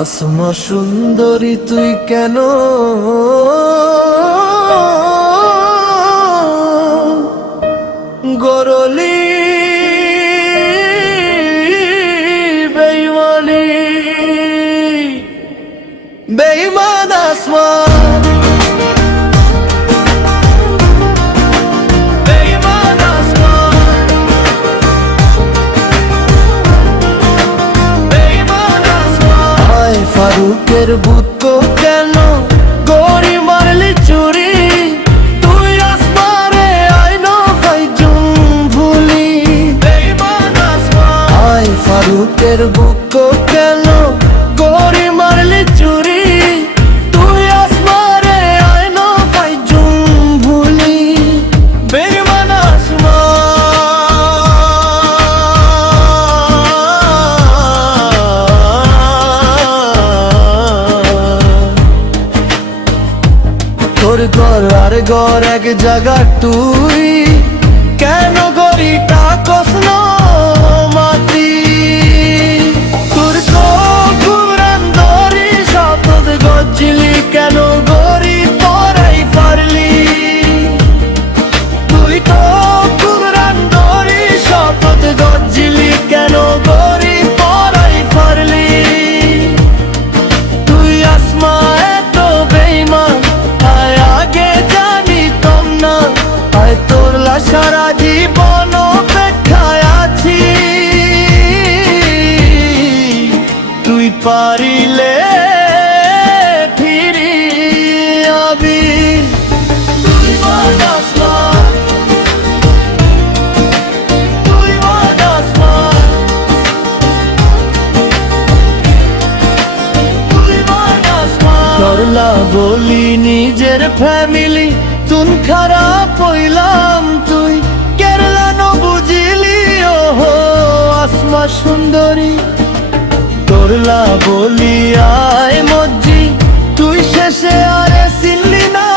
আসমা সুন্দরী তুই কেন গরলি বেঈমানি বেঈমান আসমা ফারুকের বুত কেন গড়ি মারলি চুরি তুই আসমারে আইন ফাইজুম ভুলি আয় ফারুকের বুক কেন গড়ি মারলি চুরি তুই আসমারে আইন ফাইজুম ভুলি বেঈমান আসমা তোর ঘর আর ঘর এক জায়গা তুই কেন গড়িটা কসন মাটি তোর কুরান ধরি শপথ গজ্জিলি কেন গড়ি তোরাই পারলি তুই তো কুরান ধরি শপথ গজ্জিলি কেন গড়ি তোরাই পারলি তুই আসমা এত বেঈমান সারা জীবন অপেক্ষায় আছি তুই পারিলে ফিরি আবি তুই আসমা তুই আসমা তুই আসমা করলা বলি নিজের ফ্যামিলি তুন খারাপ হইলাম তুই কেরলা ন বুঝিলি ওহো আসমা সুন্দরী তোরলা বলি আয় মজ্জি তুই শেষে আরে চিনলি না